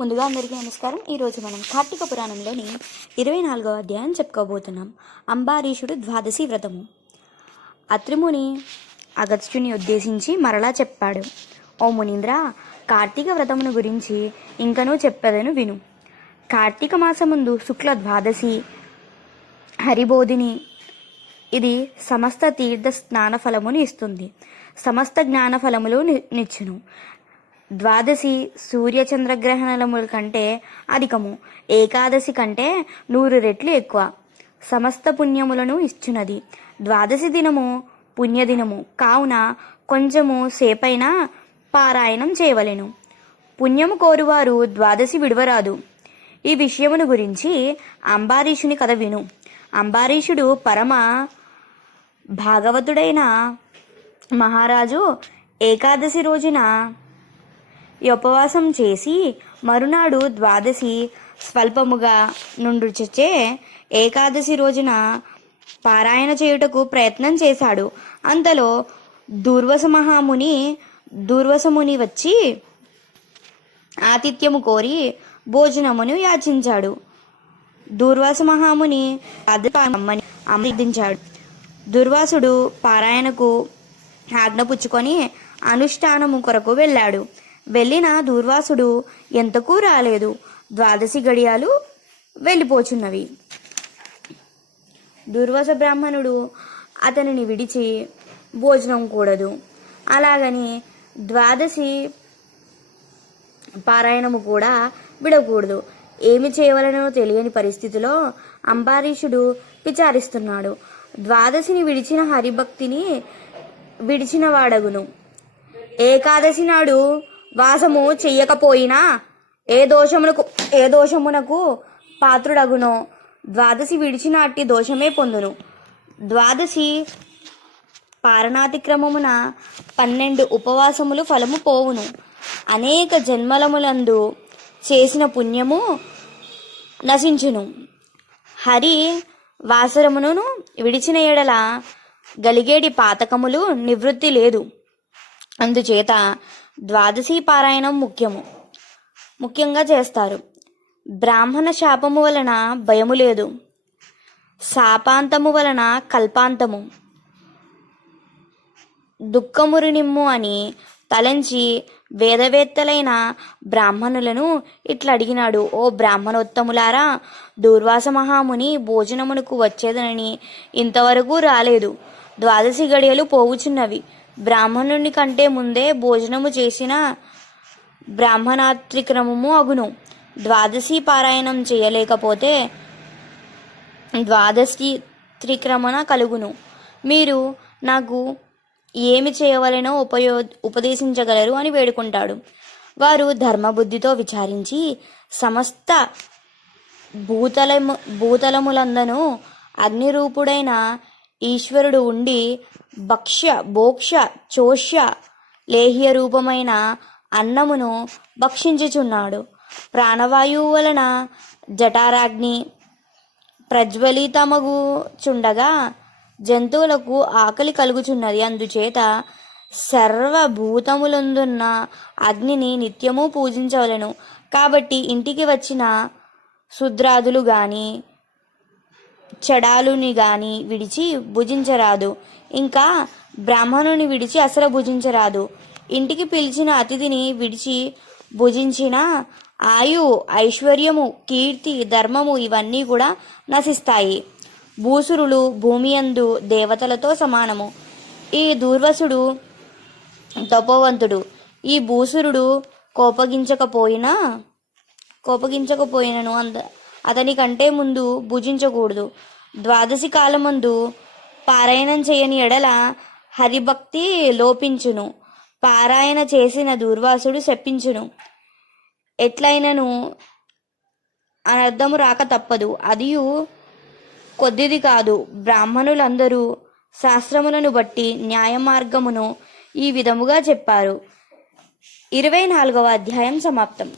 ముందుగా అందరికీ నమస్కారం. ఈరోజు మనం కార్తీక పురాణంలోని ఇరవై నాలుగవ అధ్యాయం చెప్పుకోబోతున్నాం. అంబారీషుడు ద్వాదశి వ్రతము. అత్రిముని అగస్త్యుని ఉద్దేశించి మరలా చెప్పాడు. ఓ మునీంద్ర కార్తీక వ్రతమును గురించి ఇంకనూ చెప్పదను విను. కార్తీక మాసముందు శుక్ల ద్వాదశి హరిబోధిని ఇది సమస్త తీర్థ స్నాన ఫలమును ఇస్తుంది. సమస్త జ్ఞాన ఫలములు ని- నిచ్చును. ద్వాదశి సూర్యచంద్రగ్రహణముల కంటే అధికము. ఏకాదశి కంటే నూరు రెట్లు ఎక్కువ. సమస్త పుణ్యములను ఇచ్చున్నది ద్వాదశి దినము పుణ్యదినము. కావున కొంచెము సేపైనా పారాయణం చేయవలెను. పుణ్యము కోరువారు ద్వాదశి విడవరాదు. ఈ విషయమును గురించి అంబారీషుని కథ విను. అంబారీషుడు పరమ భాగవతుడైన మహారాజు ఏకాదశి రోజున ఈ ఉపవాసం చేసి మరునాడు ద్వాదశి స్వల్పముగా నుండుచే ఏకాదశి రోజున పారాయణ చేయుటకు ప్రయత్నం చేశాడు. అంతలో దూర్వస మహాముని దూర్వసముని వచ్చి ఆతిథ్యము కోరి భోజనమును యాచించాడు. దూర్వాస మహాముని అమ్మని అమ్మదించాడు దుర్వాసుడు పారాయణకు ఆజ్ఞ పుచ్చుకొని అనుష్ఠానము కొరకు వెళ్ళాడు. వెళ్ళిన దూర్వాసుడు ఎంతకు రాలేదు. ద్వాదశి గడియాలు వెళ్ళిపోచున్నవి. దుర్వాస బ్రాహ్మణుడు అతనిని విడిచి భోజనం కూడదు. అలాగని ద్వాదశి పారాయణము కూడా విడకూడదు. ఏమి చేయవలనో తెలియని పరిస్థితిలో అంబారీషుడు విచారిస్తున్నాడు. ద్వాదశిని విడిచిన హరిభక్తిని విడిచిన వాడగును. ఏకాదశి నాడు వాసము చెయ్యకపోయినా ఏ దోషమునకు ఏ దోషమునకు పాత్రుడగునో ద్వాదశి విడిచినాటి దోషమే పొందును. ద్వాదశి పారణాతిక్రమమున పన్నెండు ఉపవాసములు ఫలము పోవును. అనేక జన్మలములందు చేసిన పుణ్యము నశించును. హరి వాసరమును విడిచిన ఎడల గలిగేడి పాతకములు నివృత్తి లేదు. అందుచేత ద్వాదశి పారాయణం ముఖ్యము. ముఖ్యంగా చేస్తారు. బ్రాహ్మణ శాపము వలన భయము లేదు. శాపాంతము వలన కల్పాంతము. దుఃఖమురి నిమ్ము అని తలంచి వేదవేత్తలైన బ్రాహ్మణులను ఇట్లా అడిగినాడు. ఓ బ్రాహ్మణోత్తములారా దూర్వాస మహాముని భోజనమునకు వచ్చేదనని ఇంతవరకు రాలేదు. ద్వాదశి గడియలు పోవుచున్నవి. బ్రాహ్మణుని కంటే ముందే భోజనము చేసిన బ్రాహ్మణాత్రిక్రమము అగును. ద్వాదశి పారాయణం చేయలేకపోతే ద్వాదశి త్రిక్రమణ కలుగును. మీరు నాకు ఏమి చేయవలనో ఉపయో ఉపదేశించగలరు అని వేడుకుంటాడు. వారు ధర్మబుద్ధితో విచారించి సమస్త భూతలము భూతలములందను అగ్నిరూపుడైన ఈశ్వరుడు ఉండి భక్ష్య భోక్ష చోష్య లేహ్య రూపమైన అన్నమును భక్షించుచున్నాడు. ప్రాణవాయువు వలన జఠారాగ్ని ప్రజ్వలితమగుచుండగా జంతువులకు ఆకలి కలుగుచున్నది. అందుచేత సర్వభూతములందున్న అగ్నిని నిత్యము పూజించవలను. కాబట్టి ఇంటికి వచ్చిన శుద్రాదులు గాని చెడాలుని గాని విడిచి భుజించరాదు. ఇంకా బ్రాహ్మణుని విడిచి అసలు భుజించరాదు. ఇంటికి పిలిచిన అతిథిని విడిచి భుజించిన ఆయు ఐశ్వర్యము కీర్తి ధర్మము ఇవన్నీ కూడా నశిస్తాయి. భూసురులు భూమి యందు దేవతలతో సమానము. ఈ దూర్వసుడు తపోవంతుడు. ఈ భూసురుడు కోపగించకపోయినా కోపగించకపోయినను అంద అతని కంటే ముందు భుజించకూడదు. ద్వాదశి కాలమందు పారాయణం చేయని ఎడల హరిభక్తి లోపించును. పారాయణ చేసిన దూర్వాసుడు శప్పించును ఎట్లయినను అనర్థము రాక తప్పదు. అదియు కొద్దిది కాదు. బ్రాహ్మణులందరూ శాస్త్రములను బట్టి న్యాయ మార్గమును ఈ విధముగా చెప్పారు. ఇరవై నాలుగవ అధ్యాయం సమాప్తం.